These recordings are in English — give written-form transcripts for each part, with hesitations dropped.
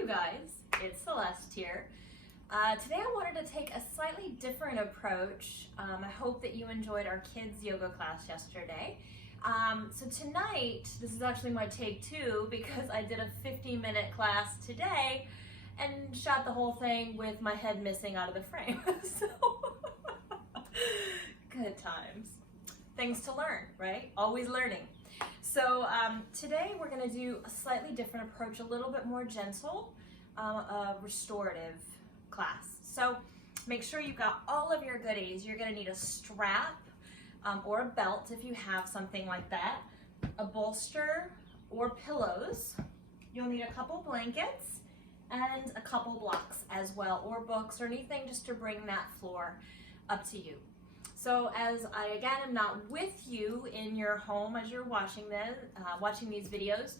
you guys, it's Celeste here. Today I wanted to take a slightly different approach. I hope that you enjoyed our kids yoga class yesterday. So tonight, this is actually my take two because I did a 50-minute class today and shot the whole thing with my head missing out of the frame. So good times. Things to learn, right? Always learning. So today we're going to do a slightly different approach, a little bit more gentle, a restorative class. So make sure you've got all of your goodies. You're going to need a strap or a belt if you have something like that, a bolster or pillows. You'll need a couple blankets and a couple blocks as well, or books or anything just to bring that floor up to you. So as I, again, am not with you in your home as you're watching these videos,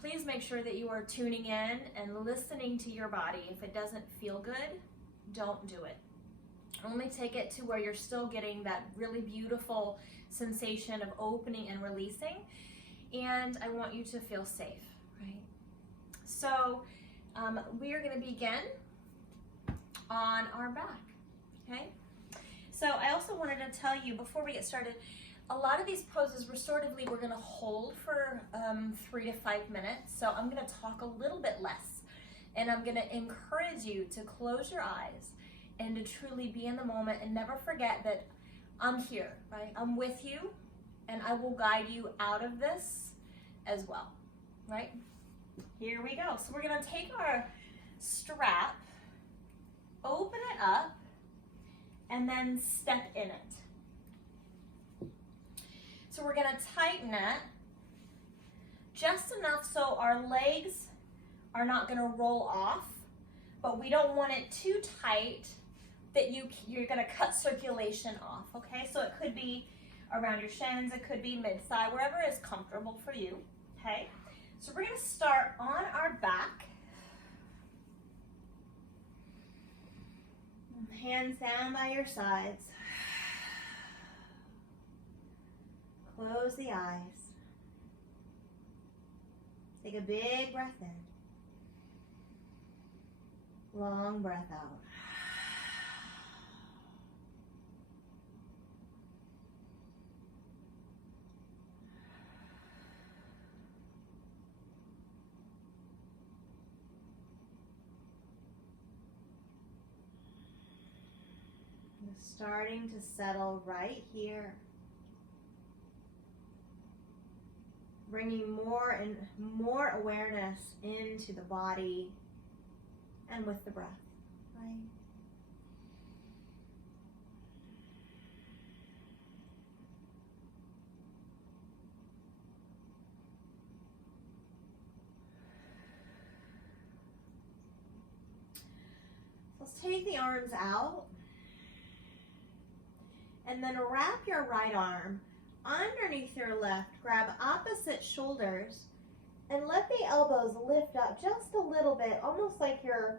please make sure that you are tuning in and listening to your body. If it doesn't feel good, don't do it. Only take it to where you're still getting that really beautiful sensation of opening and releasing. And I want you to feel safe, right? So we are going to begin on our back, okay? So I also wanted to tell you before we get started, a lot of these poses restoratively we're going to hold for 3 to 5 minutes. So I'm going to talk a little bit less, and I'm going to encourage you to close your eyes and to truly be in the moment and never forget that I'm here, right? I'm with you, and I will guide you out of this as well, right? Here we go. So we're going to take our strap, open it up, and then step in it. So we're gonna tighten it just enough so our legs are not gonna roll off, but we don't want it too tight that you're gonna cut circulation off, okay? So it could be around your shins, it could be mid-thigh, wherever is comfortable for you, okay? So we're gonna start on our back. Hands down by your sides. Close the eyes. Take a big breath in. Long breath out. Starting to settle right here. Bringing more and more awareness into the body and with the breath, right? Let's take the arms out. And then wrap your right arm underneath your left. Grab opposite shoulders and let the elbows lift up just a little bit, almost like you're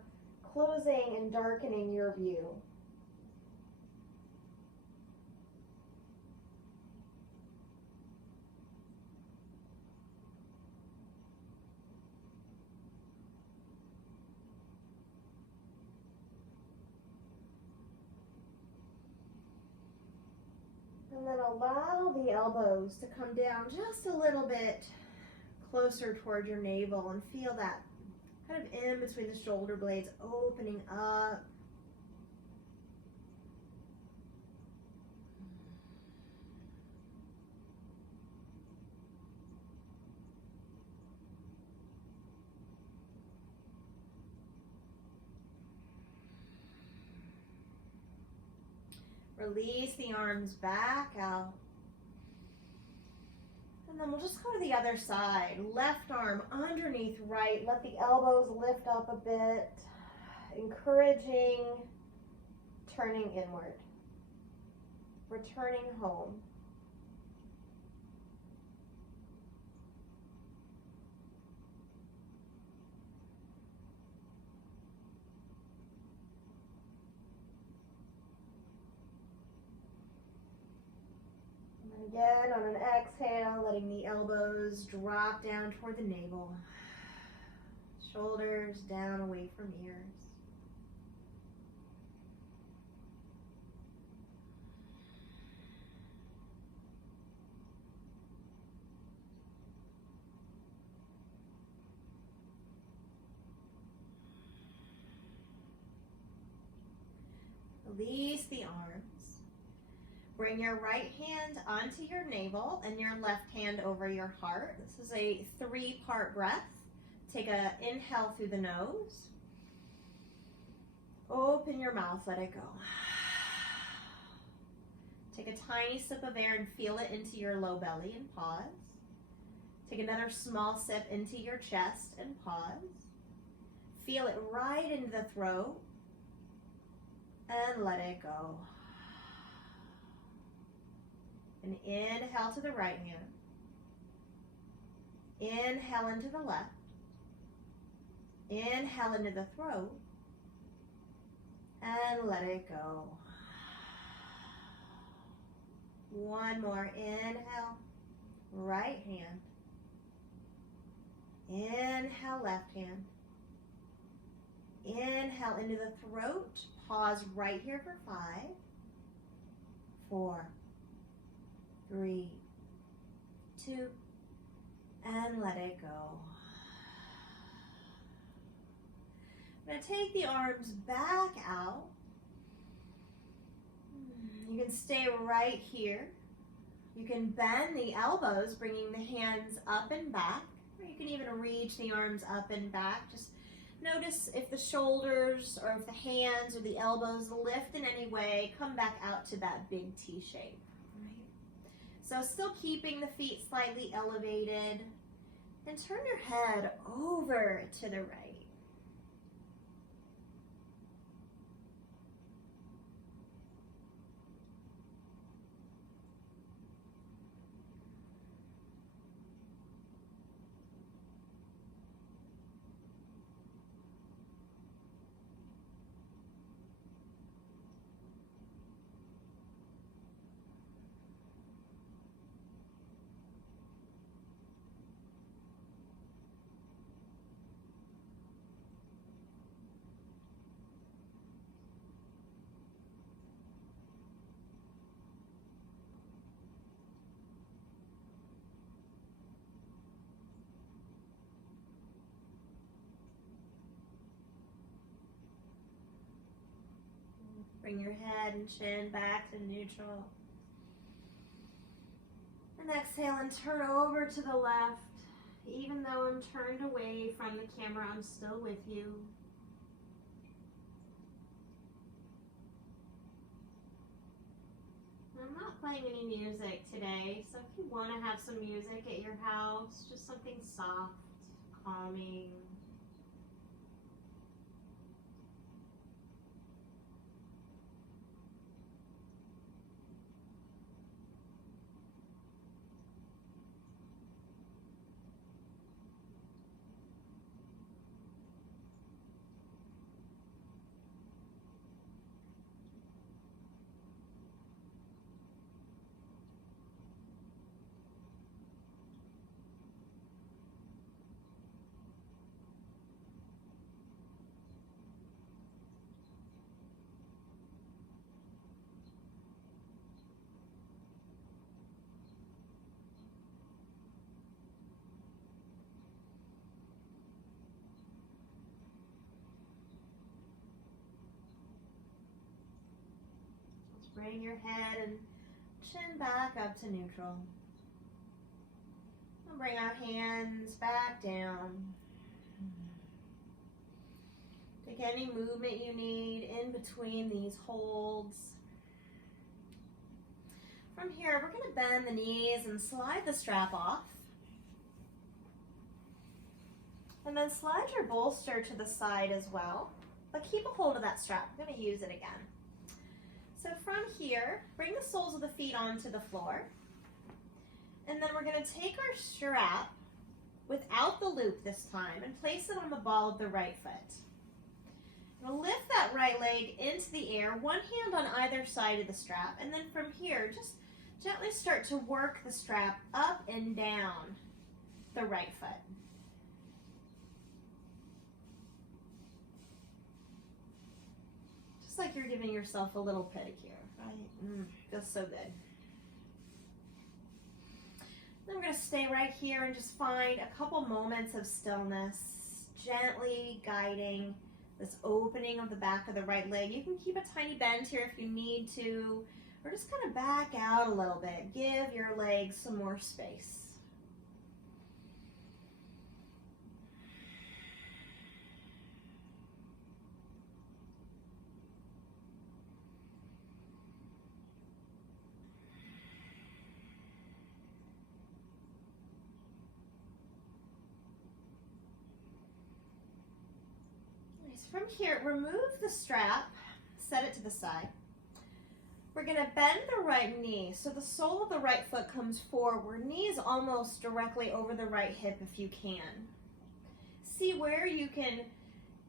closing and darkening your view. And then allow the elbows to come down just a little bit closer toward your navel and feel that kind of in between the shoulder blades opening up. Release the arms back out. And then we'll just go to the other side. Left arm underneath right. Let the elbows lift up a bit. Encouraging turning inward. Returning home. Again, on an exhale, letting the elbows drop down toward the navel. Shoulders down away from ears. Release the arms. Bring your right hand onto your navel and your left hand over your heart. This is a 3-part breath. Take an inhale through the nose. Open your mouth, let it go. Take a tiny sip of air and feel it into your low belly and pause. Take another small sip into your chest and pause. Feel it right into the throat and let it go. And inhale to the right hand. Inhale into the left. Inhale into the throat. And let it go. One more. Inhale, right hand. Inhale, left hand. Inhale into the throat. Pause right here for 5, 4, 3, 2, and let it go. I'm going to take the arms back out. You can stay right here. You can bend the elbows, bringing the hands up and back, or you can even reach the arms up and back. Just notice if the shoulders or if the hands or the elbows lift in any way, come back out to that big T shape. So still keeping the feet slightly elevated, and turn your head over to the right. Bring your head and chin back to neutral. And exhale and turn over to the left. Even though I'm turned away from the camera, I'm still with you. I'm not playing any music today, so if you want to have some music at your house, just something soft, calming. Bring your head and chin back up to neutral. We'll bring our hands back down. Take any movement you need in between these holds. From here, we're going to bend the knees and slide the strap off. And then slide your bolster to the side as well. But keep a hold of that strap. I'm going to use it again. So from here, bring the soles of the feet onto the floor. And then we're going to take our strap without the loop this time and place it on the ball of the right foot. We'll lift that right leg into the air, one hand on either side of the strap, and then from here, just gently start to work the strap up and down the right foot. like you're giving yourself a little pedicure, right? Feels so good. I'm going to stay right here and just find a couple moments of stillness, gently guiding this opening of the back of the right leg. You can keep a tiny bend here if you need to, or just kind of back out a little bit. Give your legs some more space. From here, remove the strap, set it to the side. We're going to bend the right knee so the sole of the right foot comes forward. Knee is almost directly over the right hip if you can. See where you can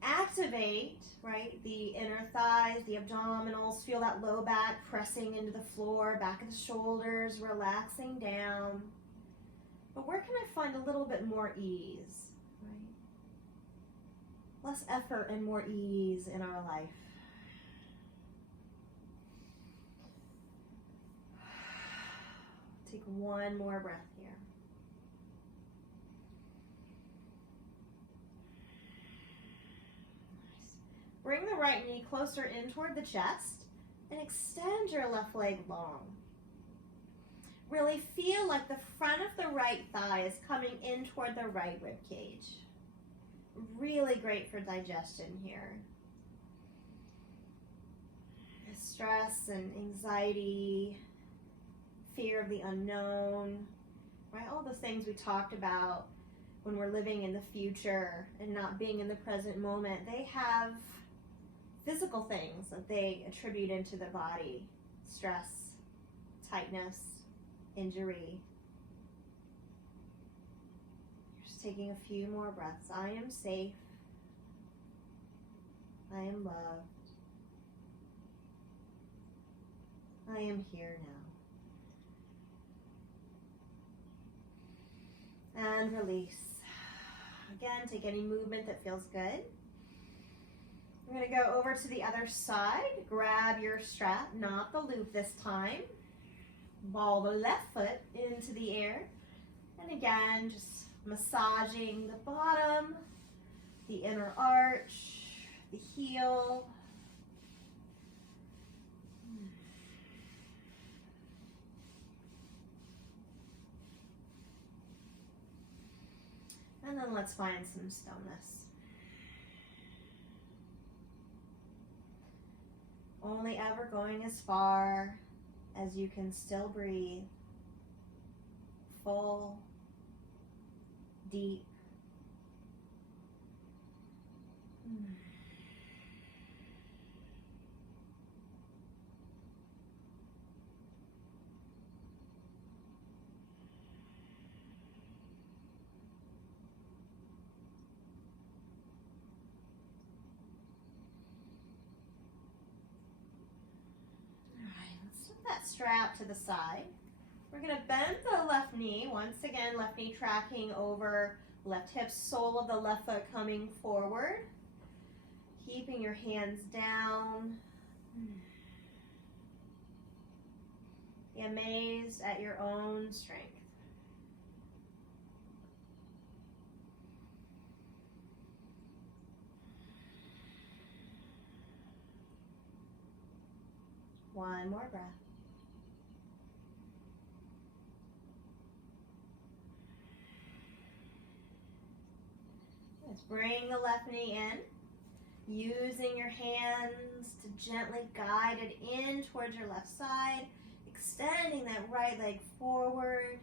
activate, right, the inner thighs, the abdominals. Feel that low back pressing into the floor, back of the shoulders, relaxing down. But where can I find a little bit more ease? Less effort and more ease in our life. Take one more breath here. Nice. Bring the right knee closer in toward the chest and extend your left leg long. Really feel like the front of the right thigh is coming in toward the right rib cage. Really great for digestion here. Stress and anxiety, fear of the unknown, right? All the things we talked about when we're living in the future and not being in the present moment, they have physical things that they attribute into the body. Stress, tightness, injury. Taking a few more breaths. I am safe. I am loved. I am here now. And release. Again, take any movement that feels good. I'm going to go over to the other side. Grab your strap, not the loop this time. Ball the left foot into the air. And again, just massaging the bottom, the inner arch, the heel. And then let's find some stillness. Only ever going as far as you can still breathe. Full, deep. That strap to the side. We're going to bend the left knee. Once again, left knee tracking over left hip, sole of the left foot coming forward. Keeping your hands down. Be amazed at your own strength. One more breath. Let's bring the left knee in, using your hands to gently guide it in towards your left side, extending that right leg forward.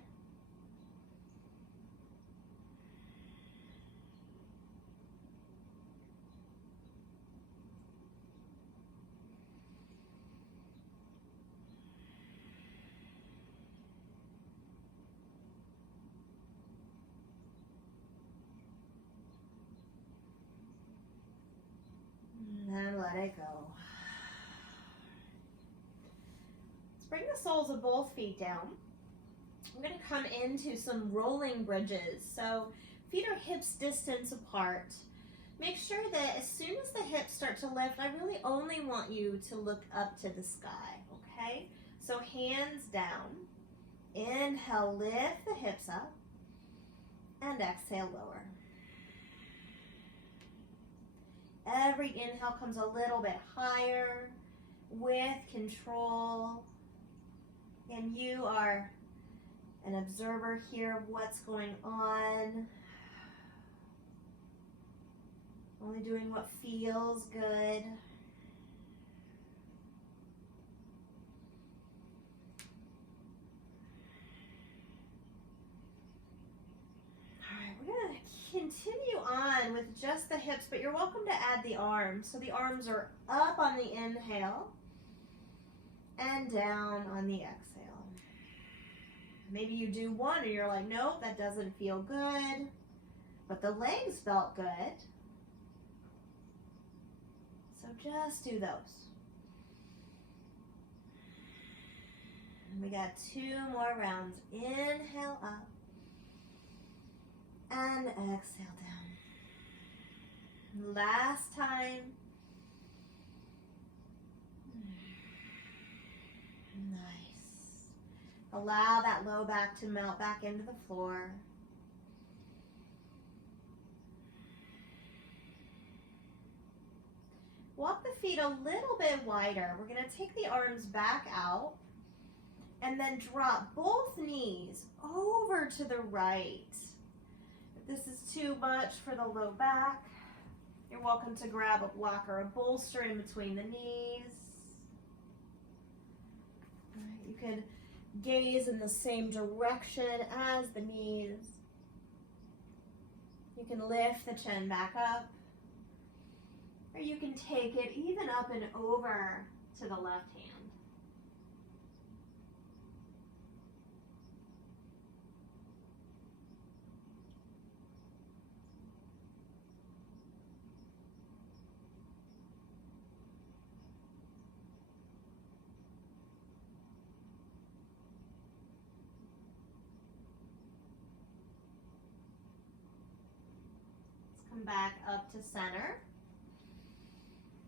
And let it go. Let's bring the soles of both feet down. I'm going to come into some rolling bridges. So feet are hips distance apart. Make sure that as soon as the hips start to lift, I really only want you to look up to the sky, okay? So hands down. Inhale, lift the hips up. And exhale, lower. Every inhale comes a little bit higher with control. And you are an observer here of what's going on. Only doing what feels good. All right, we're going to continue on with just the hips, but you're welcome to add the arms. So the arms are up on the inhale and down on the exhale. Maybe you do one and you're like, nope, that doesn't feel good, but the legs felt good. So just do those. And we got 2 more rounds. Inhale up and exhale down. Last time. Nice. Allow that low back to melt back into the floor. Walk the feet a little bit wider. We're going to take the arms back out and then drop both knees over to the right. If this is too much for the low back, you're welcome to grab a block or a bolster in between the knees. All right, you can gaze in the same direction as the knees. You can lift the chin back up. Or you can take it even up and over to the left hand. Let's come back up to center.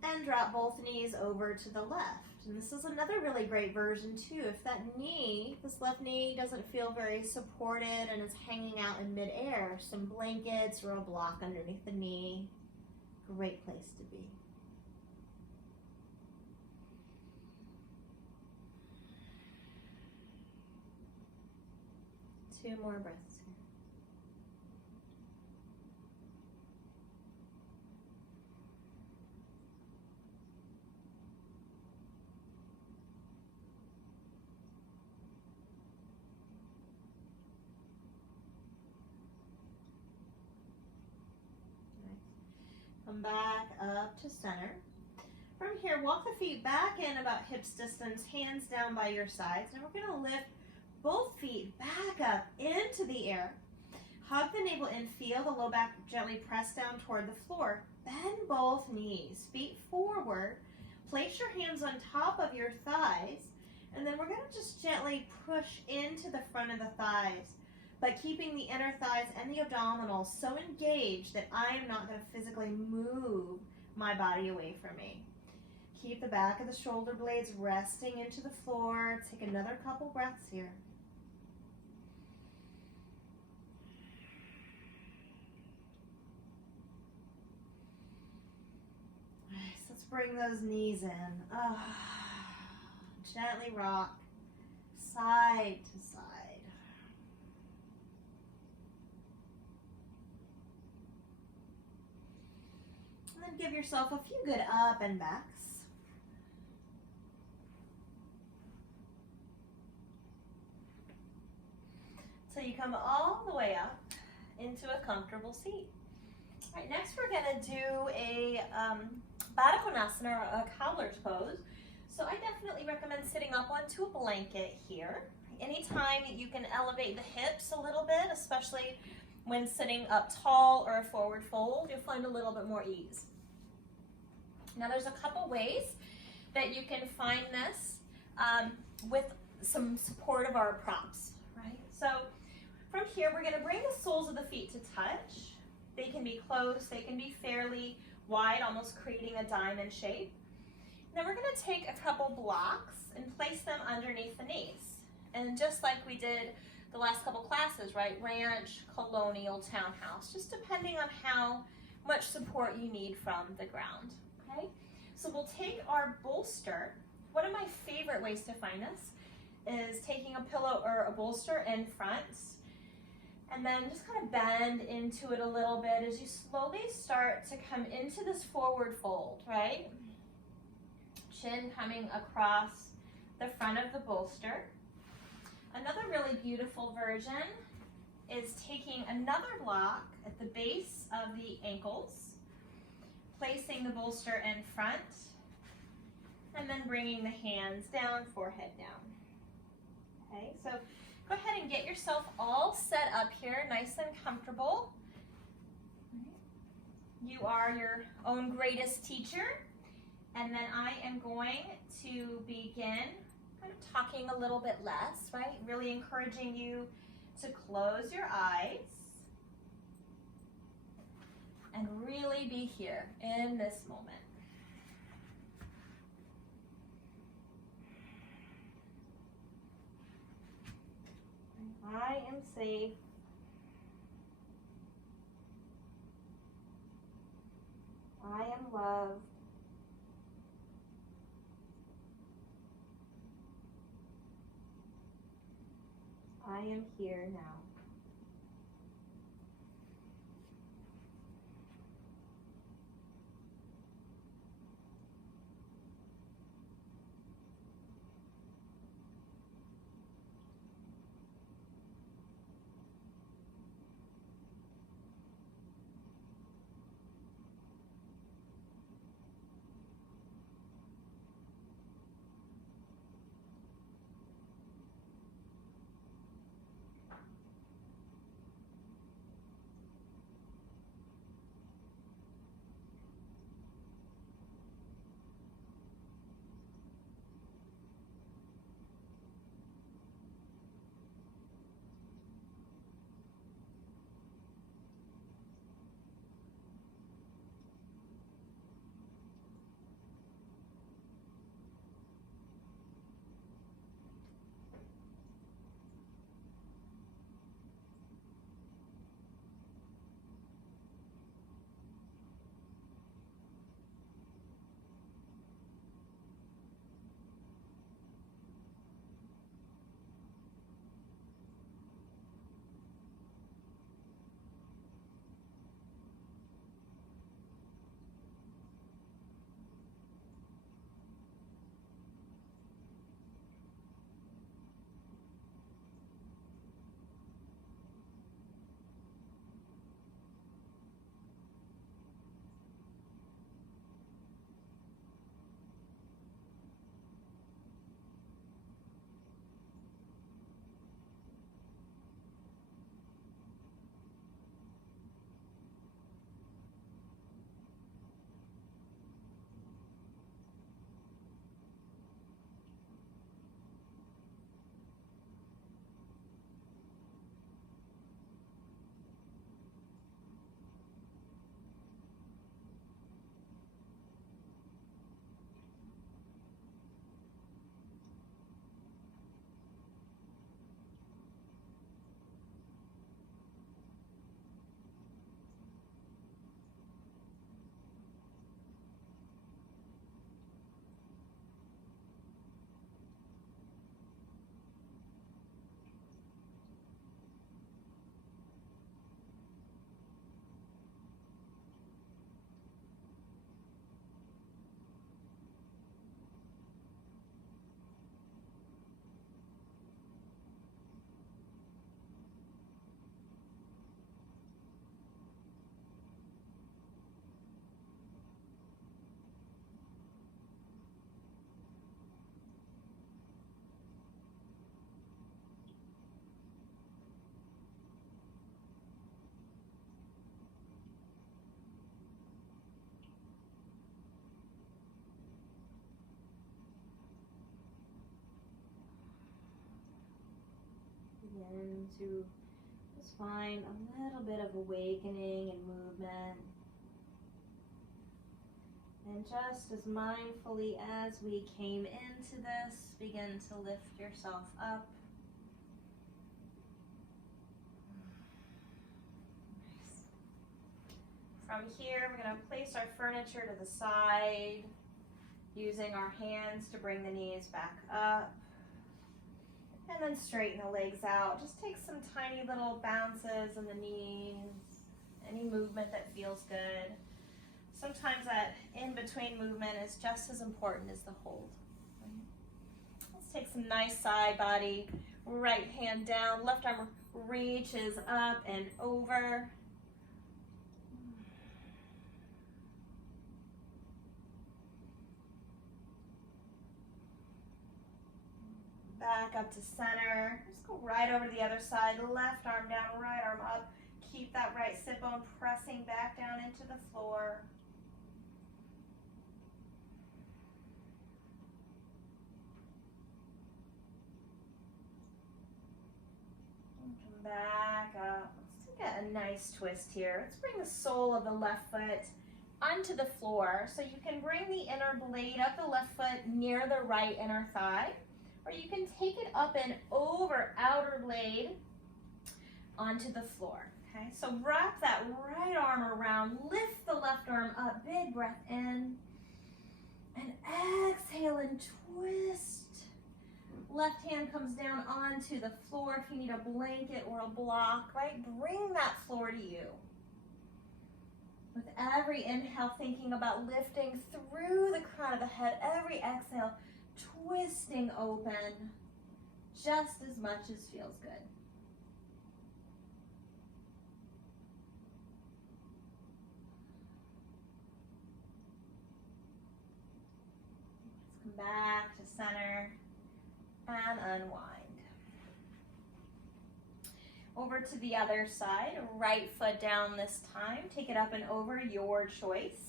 And drop both knees over to the left. And this is another really great version too. If that knee, this left knee doesn't feel very supported and is hanging out in midair, some blankets or a block underneath the knee, great place to be. Two more breaths. Come back up to center. From here, walk the feet back in about hips distance, hands down by your sides. Now we're going to lift both feet back up into the air. Hug the navel in, feel the low back gently press down toward the floor. Bend both knees, feet forward. Place your hands on top of your thighs. And then we're going to just gently push into the front of the thighs, but keeping the inner thighs and the abdominals so engaged that I am not going to physically move my body away from me. Keep the back of the shoulder blades resting into the floor. Take another couple breaths here. Nice. Let's bring those knees in. Gently rock side to side. And then give yourself a few good up and backs. So you come all the way up into a comfortable seat. All right, next we're going to do a Baddha Konasana, or a cobbler's pose. So I definitely recommend sitting up onto a blanket here. Anytime you can elevate the hips a little bit, especially when sitting up tall or a forward fold, you'll find a little bit more ease. Now there's a couple ways that you can find this with some support of our props, right? So from here, we're going to bring the soles of the feet to touch. They can be close, they can be fairly wide, almost creating a diamond shape. Then we're going to take a couple blocks and place them underneath the knees. And just like we did the last couple classes, right? Ranch, colonial, townhouse, just depending on how much support you need from the ground, okay? So we'll take our bolster. One of my favorite ways to find this is taking a pillow or a bolster in front and then just kind of bend into it a little bit as you slowly start to come into this forward fold, right? Chin coming across the front of the bolster. Another really beautiful version is taking another block at the base of the ankles, placing the bolster in front, and then bringing the hands down, forehead down. Okay, so go ahead and get yourself all set up here, nice and comfortable. You are your own greatest teacher. And then I am going to begin kind of talking a little bit less, right? Really encouraging you to close your eyes and really be here in this moment. I am safe. I am loved. I am here now. Begin to Just find a little bit of awakening and movement. And just as mindfully as we came into this, begin to lift yourself up. Nice. From here, we're going to place our furniture to the side, using our hands to bring the knees back up. And then straighten the legs out. Just take some tiny little bounces in the knees, any movement that feels good. Sometimes that in-between movement is just as important as the hold. Let's take some nice side body, right hand down, left arm reaches up and over. Back up to center. Just go right over to the other side. Left arm down, right arm up. Keep that right sit bone pressing back down into the floor. Come back up. Let's get a nice twist here. Let's bring the sole of the left foot onto the floor. So you can bring the inner blade of the left foot near the right inner thigh, or you can take it up and over outer blade onto the floor. Okay, so wrap that right arm around, lift the left arm up, big breath in, and exhale and twist. Left hand comes down onto the floor if you need a blanket or a block, right? Bring that floor to you. With every inhale, thinking about lifting through the crown of the head, every exhale, twisting open just as much as feels good. Let's come back to center and unwind. Over to the other side, right foot down this time. Take it up and over, your choice.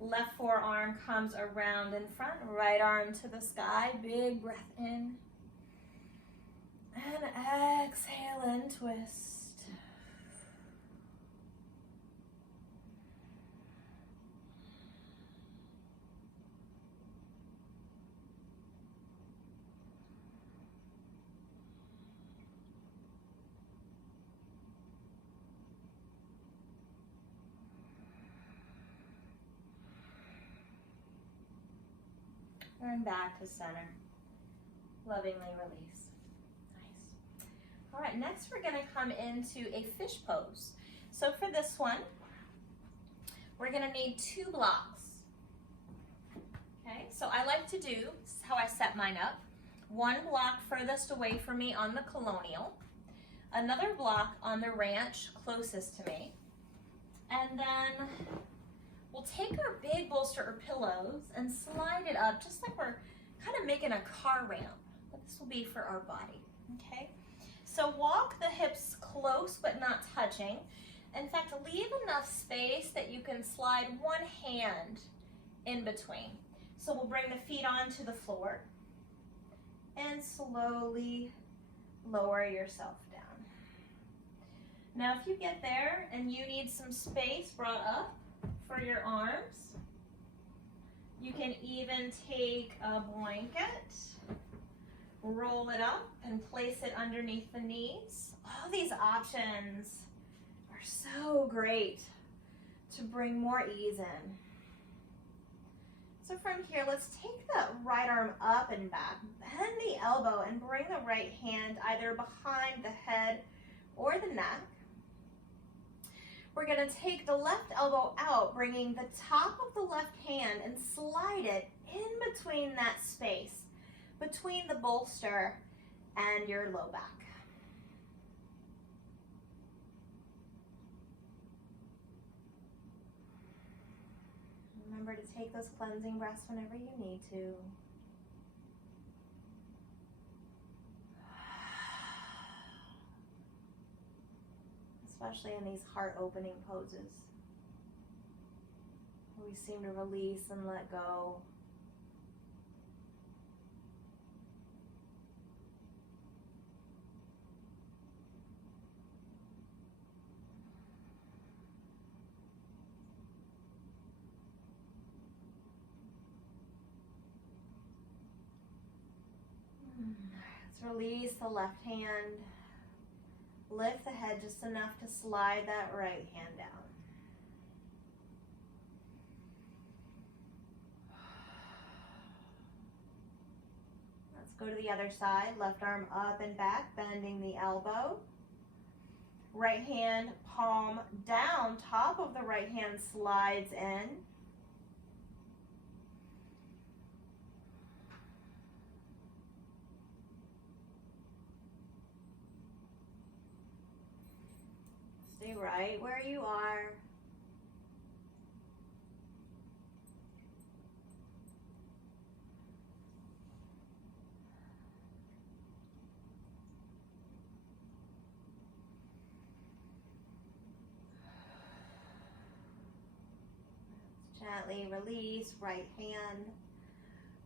Left forearm comes around in front, right arm to the sky, big breath in. And exhale and twist. And back to center. Lovingly release. Nice. All right, next we're going to come into a fish pose. So for this one, we're going to need 2 blocks. Okay, so I like to do, this is how I set mine up. 1 block furthest away from me on the colonial, another block on the ranch closest to me, and then we'll take our big bolster or pillows and slide it up just like we're kind of making a car ramp, but this will be for our body, okay? So walk the hips close but not touching. In fact, leave enough space that you can slide one hand in between. So we'll bring the feet onto the floor and slowly lower yourself down. Now if you get there and you need some space brought up for your arms, you can even take a blanket, roll it up and place it underneath the knees. All these options are so great to bring more ease in. So from here, let's take the right arm up and back, bend the elbow and bring the right hand either behind the head or the neck. We're going to take the left elbow out, bringing the top of the left hand and slide it in between that space, between the bolster and your low back. Remember to take those cleansing breaths whenever you need to. Especially in these heart-opening poses, where we seem to release and let go. Let's release the left hand. Lift the head just enough to slide that right hand down. Let's go to the other side. Left arm up and back, bending the elbow. Right hand, palm down, top of the right hand slides in. Stay right where you are. Gently release, right hand.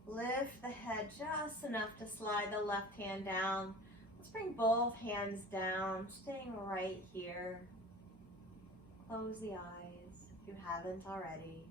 Lift the head just enough to slide the left hand down. Let's bring both hands down, staying right here. Close the eyes if you haven't already.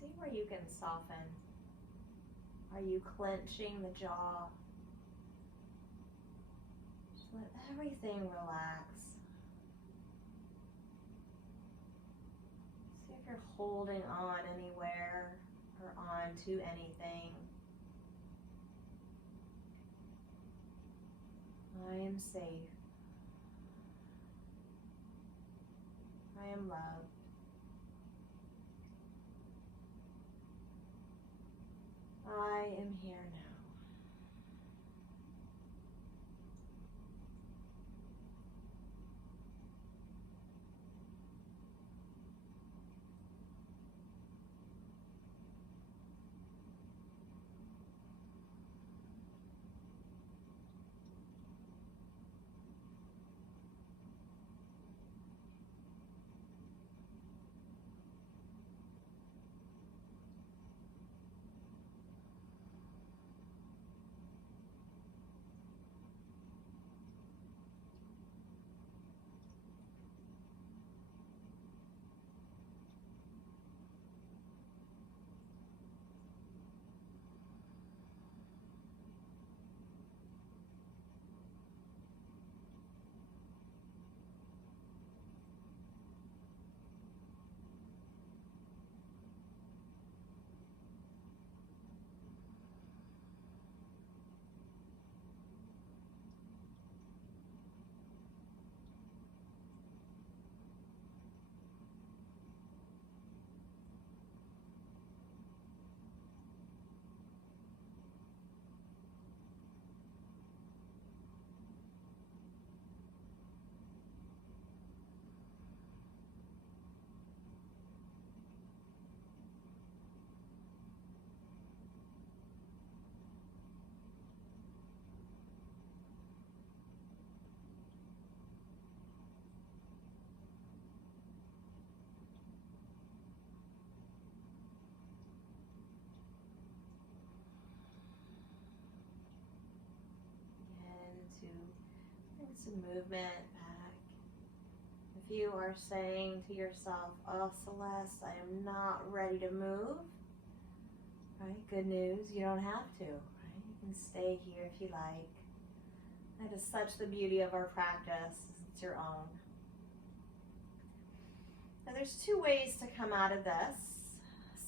See where you can soften. Are you clenching the jaw? Just let everything relax. See if you're holding on anywhere or on to anything. I am safe. I am loved. I am here now. Some movement back. If you are saying to yourself, oh Celeste, I am not ready to move, right? Good news, you don't have to, right? You can stay here if you like. That is such the beauty of our practice. It's your own. Now there's two ways to come out of this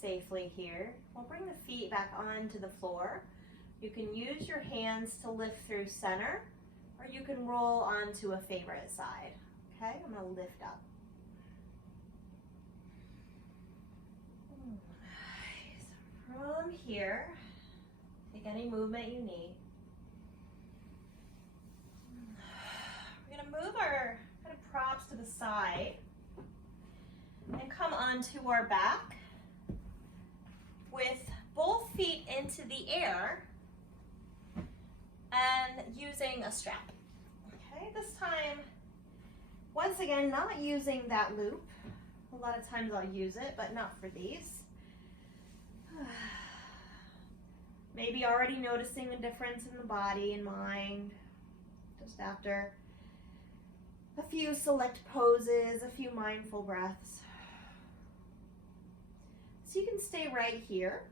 safely here. We'll bring the feet back onto the floor. You can use your hands to lift through center, or you can roll onto a favorite side. Okay, I'm gonna lift up. So from here, take any movement you need. We're gonna move our kind of props to the side and come onto our back with both feet into the air and using a strap. Okay, this time, once again, not using that loop, A lot of times I'll use it, but not for these. Maybe already noticing a difference in the body and mind just after a few select poses, a few mindful breaths. So you can stay right here,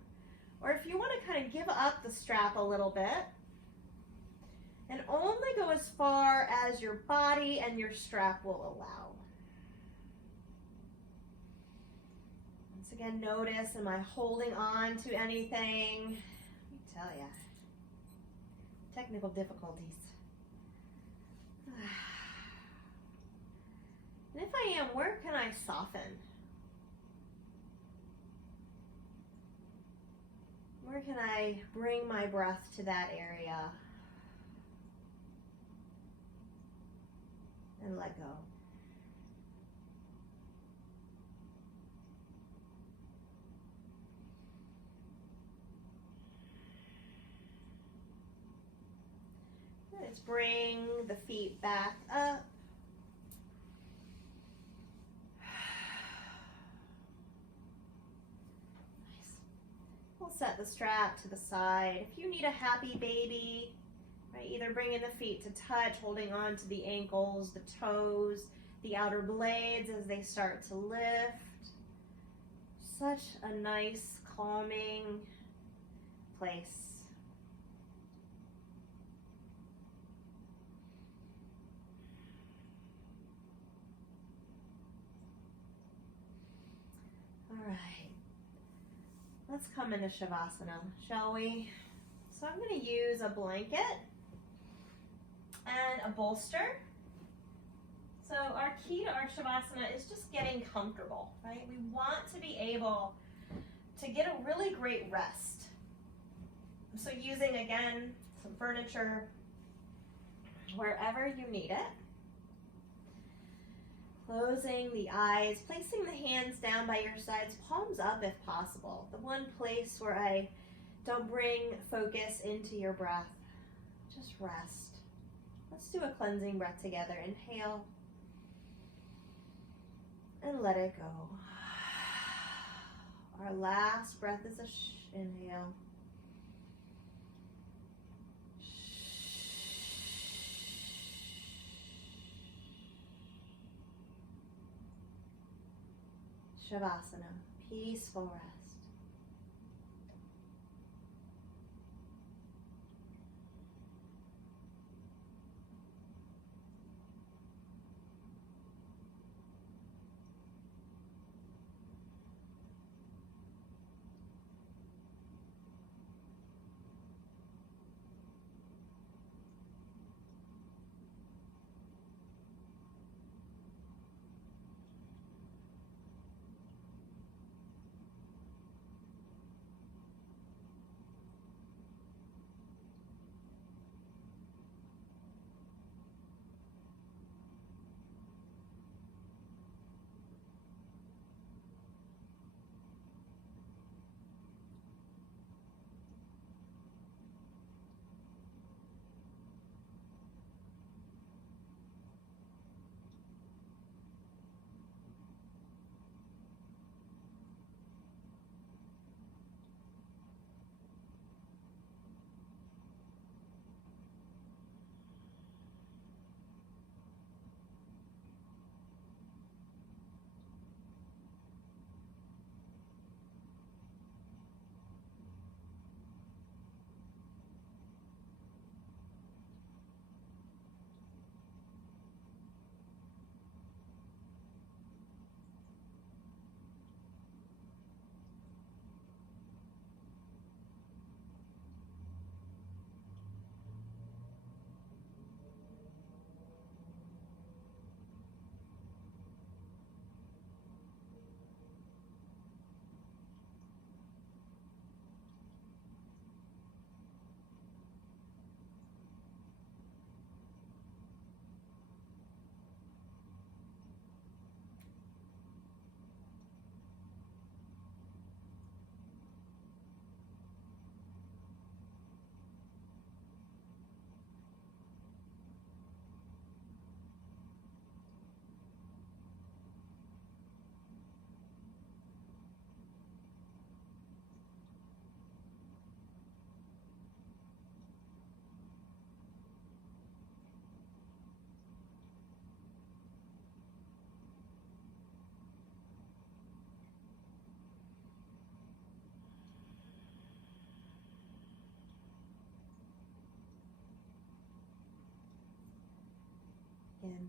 or if you want to kind of give up the strap a little bit and only go as far as your body and your strap will allow. Once again, notice, am I holding on to anything? Let me tell you, technical difficulties. And if I am, where can I soften? Where can I bring my breath to that area and let go? Let's bring the feet back up. We'll set the strap to the side. If you need a happy baby, right, either bringing the feet to touch, holding on to the ankles, the toes, the outer blades as they start to lift. Such a nice, calming place. All right. Let's come into Shavasana, shall we? So I'm going to use a blanket and a bolster. So our key to our Shavasana is just getting comfortable, right? We want to be able to get a really great rest. So using, again, some furniture wherever you need it. Closing the eyes, placing the hands down by your sides, palms up if possible. The one place where I don't bring focus into your breath. Just rest. Let's do a cleansing breath together. Inhale and let it go. Our last breath is a inhale. Shavasana, peaceful rest.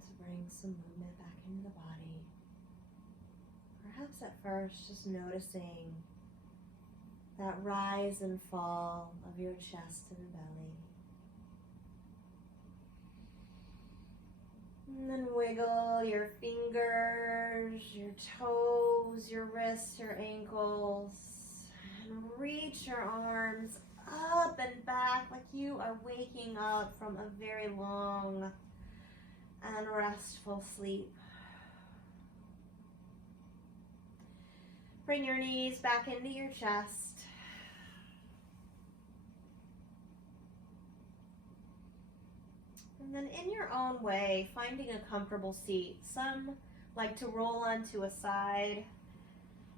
to bring some movement back into the body. Perhaps at first just noticing that rise and fall of your chest and belly. And then wiggle your fingers, your toes, your wrists, your ankles. And reach your arms up and back like you are waking up from a very long and restful sleep. Bring your knees back into your chest. And then in your own way, finding a comfortable seat. Some like to roll onto a side.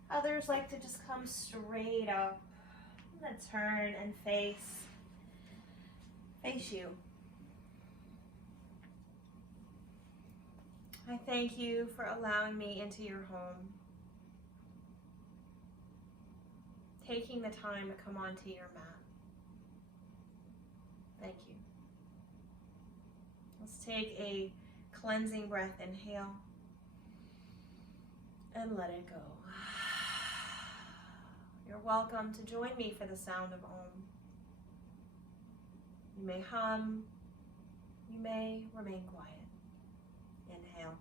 Others like to just come straight up. I'm going to turn and face you. I thank you for allowing me into your home. Taking the time to come onto your mat. Thank you. Let's take a cleansing breath. Inhale and let it go. You're welcome to join me for the sound of Om. You may hum, you may remain quiet. Inhale.